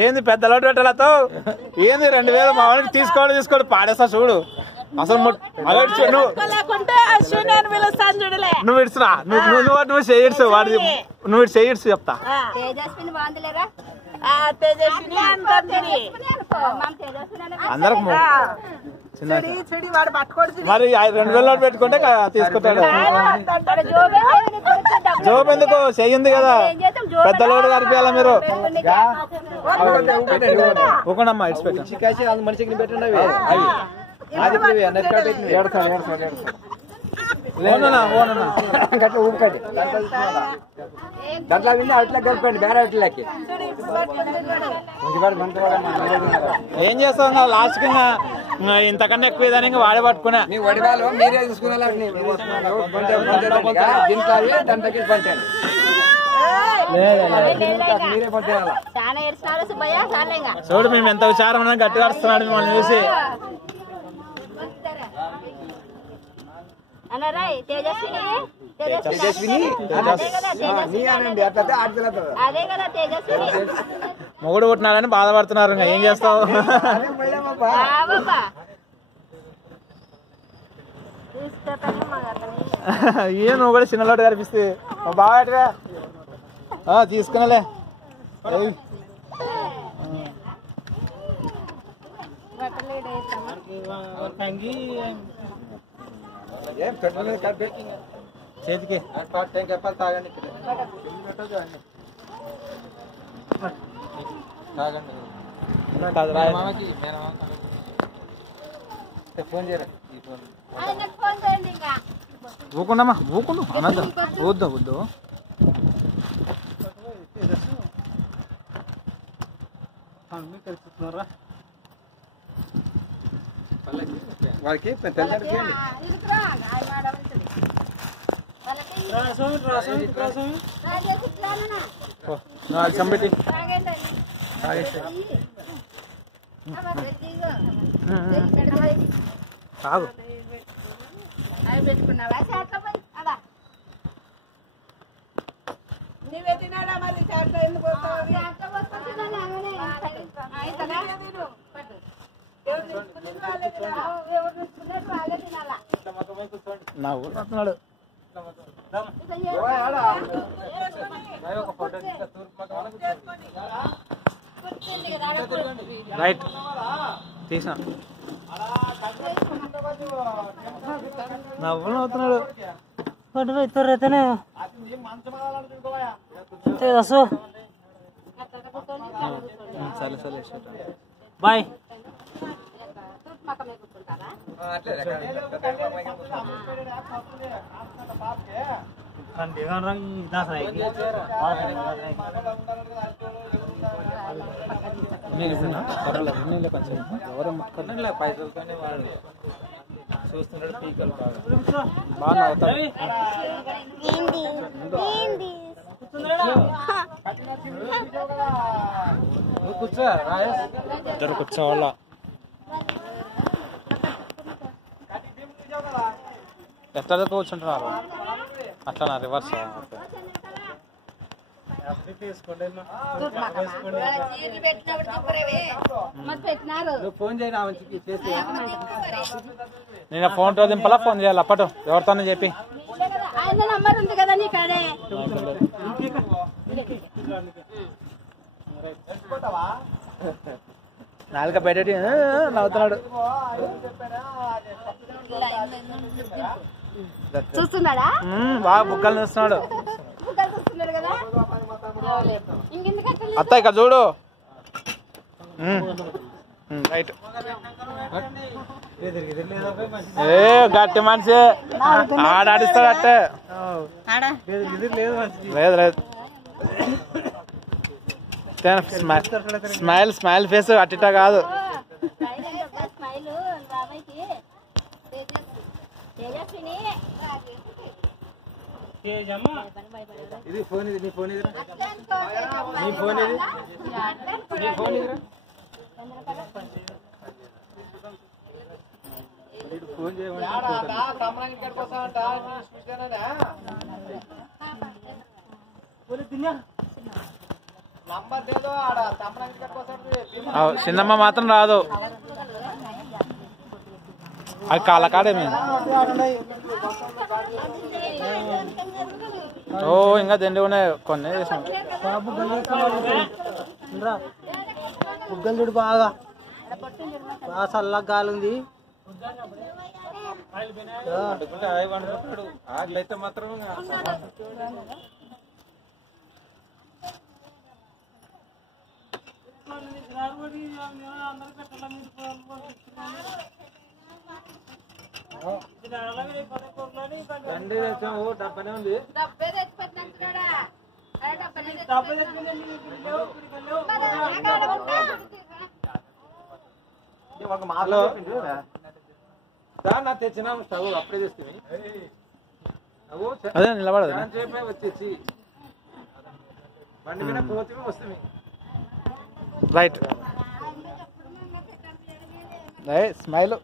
ఏంది పెద్ద లోటు పెట్టాలతో ఏంది 2000 మా వాడికి తీసుకోండి పాడేస్తా చూడు అసలు నువ్వు ఇడుచురా నువ్వు చేయడ్సు వాడి నువ్వు ఇటు చేయడ్సు చెప్తా అందరికి మరి 2000 లోటు పెట్టుకుంటే తీసుకుంటాడు జోబ్ ఎందుకు చెయ్యింది కదా పెద్ద లోటు కనిపించాలా మీరు ఊకుండమ్మా ఇటు పెట్టి మనిషికి పెట్టండి దాంట్లో విని అట్లా కలిపండి వేరే అట్లకి ఏం చేస్తాం లాస్ట్ కి ఇంతకన్నా ఎక్కువ ఇదని వాడి పట్టుకున్నా మీ వడివాళ్ళు మీరే చూసుకునే దీంట్లో దండకి పంచాలి చూడు మేము ఎంత విచారం గట్టిగా వస్తున్నాడు మిమ్మల్ని చూసి మొగుడు పుట్టినారని బాధపడుతున్నారు ఇంకా ఏం చేస్తావు ఏ నువ్వు కూడా చిన్నలోటు కనిపిస్తే బాగా తీసుకునేలే చేతికి తాగండి ఫోన్ చేయరా ఊకుండమ్మా ఊకుండు అనంత వద్దు కలుస్తున్నారా వాడికి సంబెట్టి కాదు నీవే తినాడా మరి చాట్లో ఎందుకు నా ఊరు వస్తున్నాడు రైట్ తీసిన నవ్వులు అవుతున్నాడు ఇద్దరైతేనే సరే సరే బాయ్ ఎవరు ముట్టుకున్నా పైసలతోనే వాడు చూస్తున్నాడు పీకలు బాగా అవుతాడు కూర్చో ఇద్దరు కూర్చోవాళ్ళ ఎట్లా కూర్చుంటున్నారు అట్లా రివర్స్ ఫోన్ చేయనా నేను ఫోన్ తో దింపలా ఫోన్ చేయాలి అప్పటి ఎవరితోనే చెప్పి నంబర్ ఉంది కదా నీ కాడే నాలుక బయట నవ్వుతున్నాడు చూస్తున్నాడా బాగా బుక్కలు చూస్తున్నాడు చూస్తున్నాడు కదా అత్త ఇక్కడ చూడు రైట్ ఏ గట్టి మనిషి ఆడాడిస్తాడు అట్టే లేదు లేదు స్మైల్ ఫేస్ అట్టిట కాదు ఇది ఫోన్ ఇది నీ ఫోన్ ఇది నీ ఫోన్ ఇది నీ ఫోన్ ఇది ఫోన్ చేయమని చిన్నమ్మ మాత్రం రాదు అది కాలకాడేమే ఓ ఇంకా దండి ఉన్నాయి కొన్ని చేసాం బుగ్గలు చూడు బాగా బాగా చల్లగా గాలి ఉంది. ఆగలైతే మాత్రం రండి తెచ్చాము డబ్బనే ఉంది. డబ్బే తెచ్చిపెట్టినంటున్నాడా ఒక మాలో దాన్ని తెచ్చినా స్టవ్ అప్పుడే తెస్తుంది. అదే నిలబడదు చెప్పే వచ్చేసి బండి మీద పోతే వస్తుంది. రైట్ స్మైల్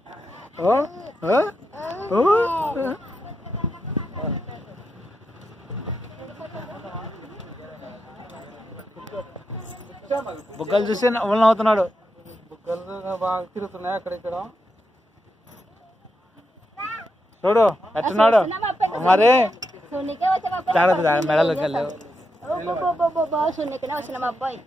బుగ్గలు చూసి నవ్వులు నవ్వుతున్నాడు. బుగ్గలు బాగా తిరుగుతున్నాయి అక్కడ ఇక్కడ. చూడు ఎట్టున్నాడు మరి సున్నికే వచ్చా జాగ్రత్త మెడలోకి వెళ్ళావు. సున్నికనే వచ్చిన మా అబ్బాయి